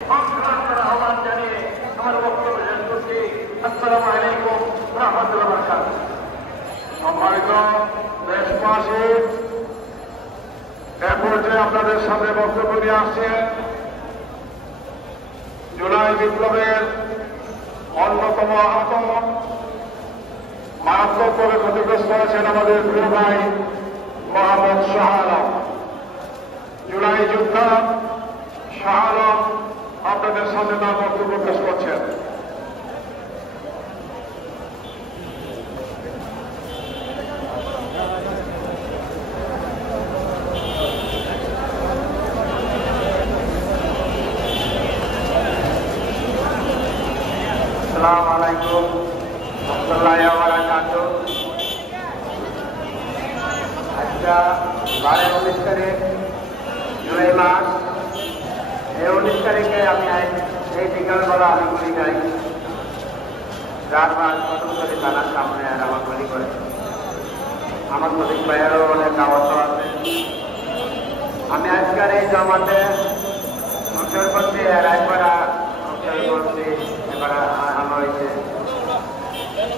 আহ্বান জানিয়ে আমার বক্তব্য শেষ করছি। আসসালামু আলাইকুম ওয়া রাহমাতুল্লাহি ওয়া বারাকাতুহু। সম্মানিত দেশবাসী, এ পর্যায়ে আপনাদের সামনে বক্তব্য নিয়ে আসছেন জুলাই বিপ্লবের অন্যতম আহত, মারাত্মকভাবে ক্ষতিগ্রস্ত হয়েছেন আমাদের প্রিয় ভাই মোহাম্মদ শাহ আলম। জুলাই যোদ্ধা শাহ আলম আপনাদের সামনে তার বক্তব্য পেশ করছেন। আসসালামু আলাইকুম ওয়া রাহমাতুল্লাহি ওয়া বারাকাতুহু। আজকে 12-19 তারিখ জুলাই মাস। এই 19 তারিখে আমি এই বিকালবেলা আমি গুলি খাই রাজবাগ কটকতলী থানার সামনে। আর আমার গুলি করে আমার প্রদীপ ভাইয়েরও অনেক আহত আছে। আমি আজকের এই জমাতে সংসার করছি, আর একবার সংসার করছি, এবার আলো হয়েছে।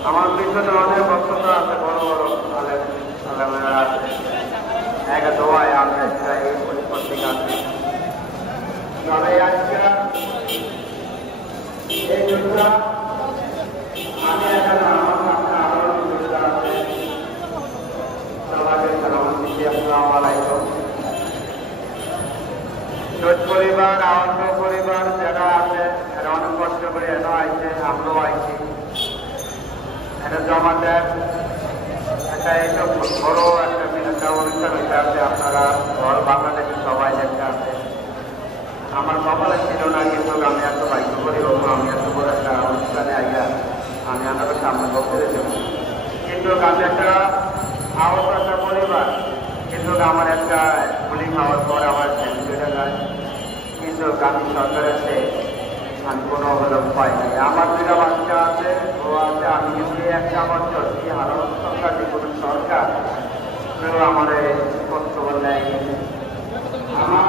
আমার পিছনে অনেক বক্তব্য আছে, বড় বড় আলেমেরা আছে, এক দোয়ায় আছে, এই পত্রিকা আছে। তবে আজকে এই যোদ্ধা আমি এখানে আমার সামনে আরো যোদ্ধা আছে। সবাইকে সালাম দিচ্ছি, আসসালামু আলাইকুম। শহীদ পরিবার, আহত পরিবার যারা আছে এরা অনেক কষ্ট করে এনে আইছে, আমরাও আইছি। এটা জমাতের একটা এইসব বড় একটা অনুষ্ঠান হইতে আছে। আপনারা ঘর বাংলাদেশের সবাই দেখতে আছে। আমার কপালে ছিল না, কিন্তু আমি এত ভাগ্য করি আমি এত বড় একটা অনুষ্ঠানে আইয়া আমি আপনাদের সামনে বক্তব্য দেব। কিন্তু আমি একটা আহত একটা পরিবার, কিন্তু আমার একটা গুলি খাওয়ার পর আমার চলে যায়। কিন্তু আমি সরকারের আমি কোনো অবলম্ব পাই নাই। আমার দুটা বাচ্চা আছে, ও আছে। আমি যদি একটা বছর কি হারানো সরকার, যে কোনো সরকার আমার কষ্ট বলে আমার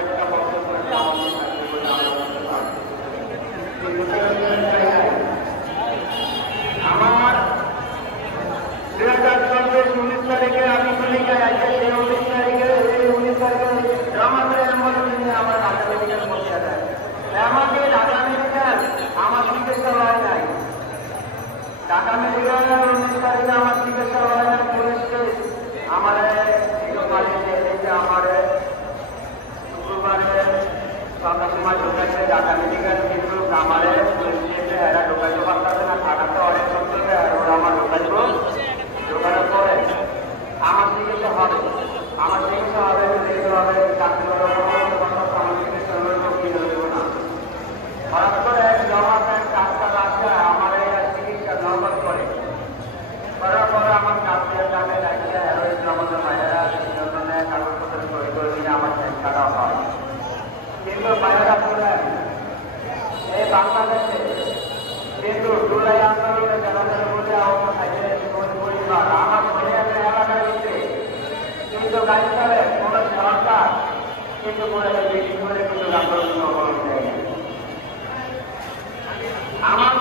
একটা বছর আমার 2024-19 তারিখে আমি গুলি খাই। এই 19 তারিখে আমাদের আমার ঢাকা মেডিকেল পৌঁছে দেয়। আমাকে ঢাকা মেডিকেল আমার চিকিৎসা হয় নাই। ঢাকা মেডিকেল 19 তারিখে আমার চিকিৎসা হয় নাই। পুলিশকে আমার আমার শুক্রবারে সন্ধ্যার সময় ঢোকাইছে ঢাকা মেডিকেল, কিন্তু আমার পুলিশ এরা ঢোকাইতে পারতেছে না। থাকাতে অনেক সত্য ওরা আমার ঢোকাইব। ঢোকানোর পরে আমার চিকিৎসা হবে, আমার চিকিৎসা হবে, দেখতে হবে চাকরি আমার চিকিৎসা হইব না। হঠাৎ করে এক জমাতের ডাক্তার আসে আমার চিকিৎসা নর্মাল করে করার পরে আমার কাছে যাবে রাখিয়া হেরোইন জমাতে বাইরেরা কাগজপত্র সই করে দিলে আমার চেষ্টাটা হয়। কিন্তু বাইরেরা বলেন এই বাংলাদেশে কিন্তু জুলাই আন্দোলনে যারা যারা বলে আহত থাকে পরিবার আমার এলাকার ভিতরে কিন্তু গাড়ি চলে কোন সরকার কিন্তু করে বেশি করে কিন্তু আন্দোলন দেয়। আমার